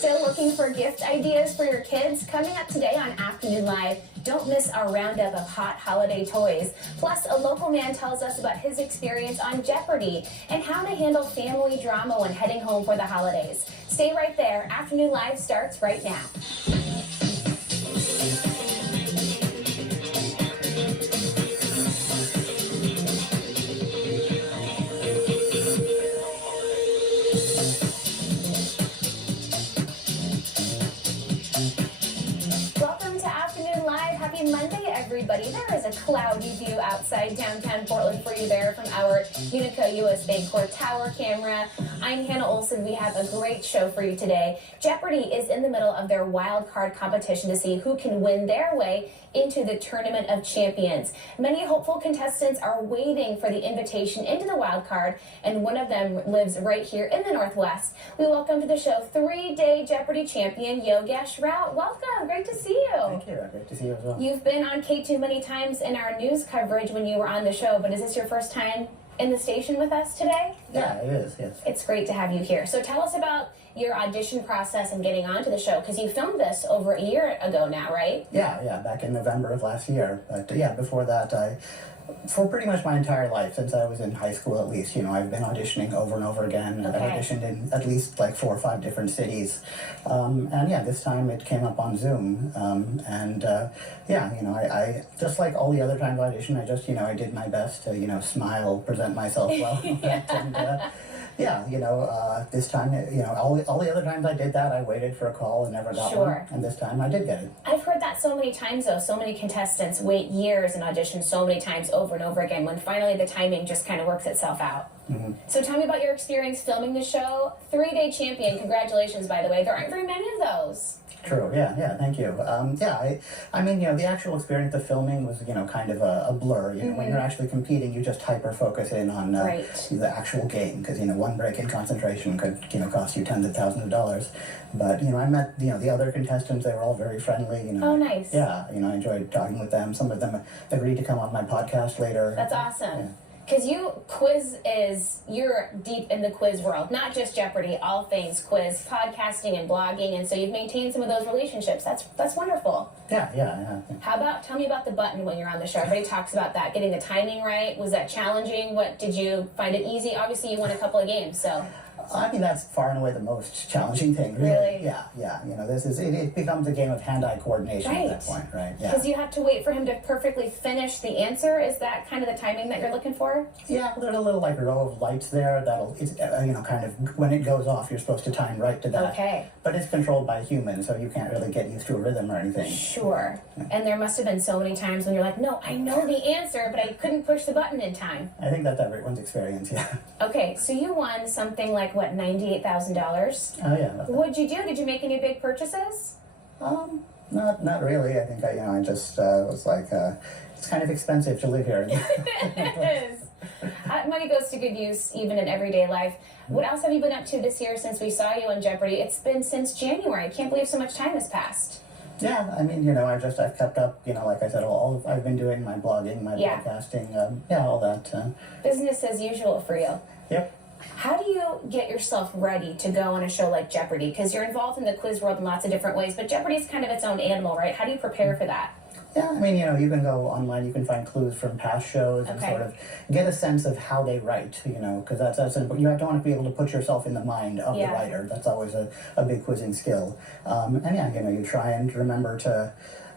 Still looking for gift ideas for your kids? Coming up today on Afternoon Live, don't miss our roundup of hot holiday toys. Plus, a local man tells us about his experience on Jeopardy and how to handle family drama when heading home for the holidays. Stay right there. Afternoon Live starts right now. Monday, everybody. There is a cloudy view outside downtown Portland for you there from our Unico US Bancorp Tower camera. I'm Hannah Olson. We have a great show for you today. Jeopardy is in the middle of their wild card competition to see who can win their way into the Tournament of Champions. Many hopeful contestants are waiting for the invitation into the wild card, and one of them lives right here in the Northwest. We welcome to the show three-day Jeopardy champion, Yogesh Raut. Welcome. Great to see you. Thank you. Great to see you as well. You've been on K2 many times in our news coverage when you were on the show, but is this your first time in the station with us today? Yeah, it is, yes. It's great to have you here. So tell us about your audition process and getting onto the show, because you filmed this over a year ago now, right? Yeah, back in November of last year. But yeah, before that, for pretty much my entire life, since I was in high school at least, I've been auditioning over and over again. Okay. I've auditioned in at least like 4 or 5 different cities. And yeah, this time it came up on Zoom. I just like all the other times I auditioned, I did my best to, smile, present myself well. This time, all the other times I did that, I waited for a call and never got one. And this time I did get it. I've heard that so many times, though. So many contestants wait years and audition so many times over and over again when finally the timing just kind of works itself out. Mm-hmm. So tell me about your experience filming the show. 3-day champion. Congratulations, by the way. There aren't very many of those. True, yeah, thank you. I mean, the actual experience of filming was, kind of a blur. When you're actually competing, you just hyper-focus in on the actual game, because, one break in concentration could, cost you tens of thousands of dollars. But, I met, the other contestants, they were all very friendly, Oh, nice. Yeah, I enjoyed talking with them. Some of them agreed to come on my podcast later. That's awesome. Yeah. Because you're deep in the quiz world, not just Jeopardy, all things quiz, podcasting and blogging, and so you've maintained some of those relationships. That's wonderful. Yeah. Tell me about the button when you're on the show. Everybody talks about that, getting the timing right. Was that challenging? Did you find it easy? Obviously, you won a couple of games, so. I mean, that's far and away the most challenging thing. Really? Yeah. It becomes a game of hand-eye coordination at that point, right? Yeah. Because you have to wait for him to perfectly finish the answer. Is that kind of the timing that you're looking for? Yeah, there's a little row of lights there it's kind of when it goes off, you're supposed to time right to that. Okay. But it's controlled by humans, so you can't really get used to a rhythm or anything. Sure. Yeah. And there must have been so many times when you're like, no, I know the answer, but I couldn't push the button in time. I think that's everyone's experience, yeah. Okay, so you won something like, $98,000? Oh, yeah. What'd you do? Did you make any big purchases? Not really. I think I just was like, it's kind of expensive to live here. It is. Money goes to good use, even in everyday life. What else have you been up to this year since we saw you on Jeopardy? It's been since January. I can't believe so much time has passed. Yeah, I mean, I've kept up, like I said, I've been doing my blogging, my podcasting, all that. Business as usual for you. Yep. How do you get yourself ready to go on a show like Jeopardy? Because you're involved in the quiz world in lots of different ways, but Jeopardy is kind of its own animal, right? How do you prepare for that? Yeah, I mean, you can go online, you can find clues from past shows and sort of get a sense of how they write, because that's important. You have to want to be able to put yourself in the mind of the writer. That's always a big quizzing skill. You try and remember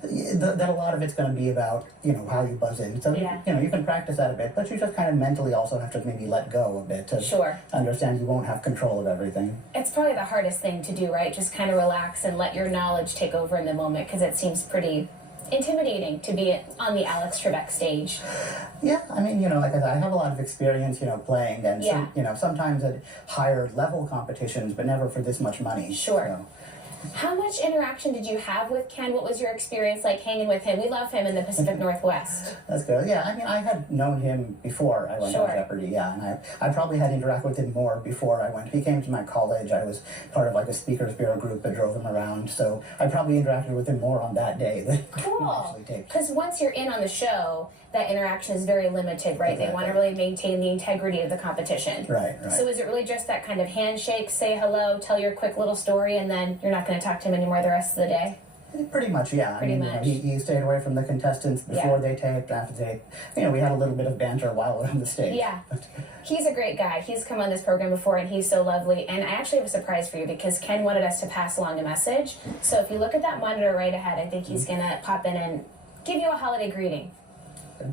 that a lot of it's going to be about, how you buzz in. So, you can practice that a bit, but you just kind of mentally also have to maybe let go a bit to understand you won't have control of everything. It's probably the hardest thing to do, right? Just kind of relax and let your knowledge take over in the moment, because it seems pretty intimidating to be on the Alex Trebek stage. Yeah, I mean, like I said, I have a lot of experience, playing and, sometimes at higher level competitions, but never for this much money. Sure. How much interaction did you have with Ken? What was your experience like hanging with him? We love him in the Pacific Northwest. That's good. Yeah, I mean, I had known him before I went on Jeopardy, and I probably had interacted with him more before I went. He came to my college. I was part of a speakers bureau group that drove him around, so I probably interacted with him more on that day than cool. actually taped. Because once you're in on the show, that interaction is very limited, right? Exactly. They want to really maintain the integrity of the competition. Right. So is it really just that kind of handshake, say hello, tell your quick little story, and then you're not going to talk to him anymore the rest of the day? Pretty much, yeah. Pretty much. You know, he stayed away from the contestants before they taped, after they, we had a little bit of banter while on the stage. Yeah. He's a great guy. He's come on this program before, and he's so lovely. And I actually have a surprise for you because Ken wanted us to pass along a message. So if you look at that monitor right ahead, I think he's going to pop in and give you a holiday greeting. Okay.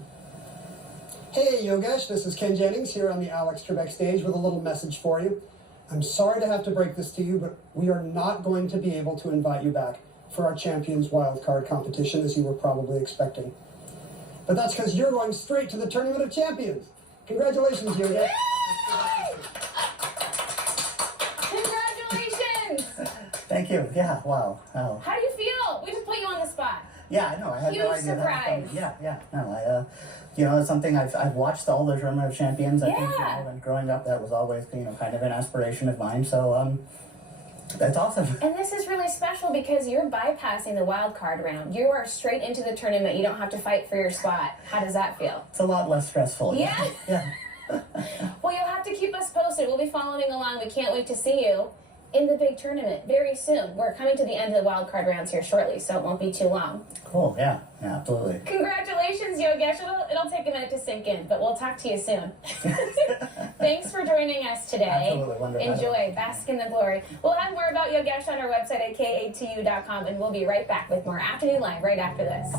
Hey, Yogesh, this is Ken Jennings here on the Alex Trebek stage with a little message for you. I'm sorry to have to break this to you, but we are not going to be able to invite you back for our Champions Wildcard competition, as you were probably expecting. But that's because you're going straight to the Tournament of Champions. Congratulations, Yogesh. Congratulations! Thank you. Yeah, wow. Oh. How do you feel? We just put you on the spot. Yeah, I know. I had no Huge idea that was surprise. coming. Yeah. No, it's something I've watched all the Tournament of Champions. I think, and growing up, that was always, kind of an aspiration of mine. So, that's awesome. And this is really special because you're bypassing the wild card round. You are straight into the tournament. You don't have to fight for your spot. How does that feel? It's a lot less stressful. Yeah? Yeah. Well, you'll have to keep us posted. We'll be following along. We can't wait to see you in the big tournament very soon. We're coming to the end of the wild card rounds here shortly, so it won't be too long. Cool. Yeah, absolutely. Congratulations, Yogesh. It'll take a minute to sink in, but we'll talk to you soon. Thanks for joining us today. Absolutely. Wonderful. Enjoy. Bask in the glory. We'll have more about Yogesh on our website at ka2u.com, and we'll be right back with more Afternoon Live right after this.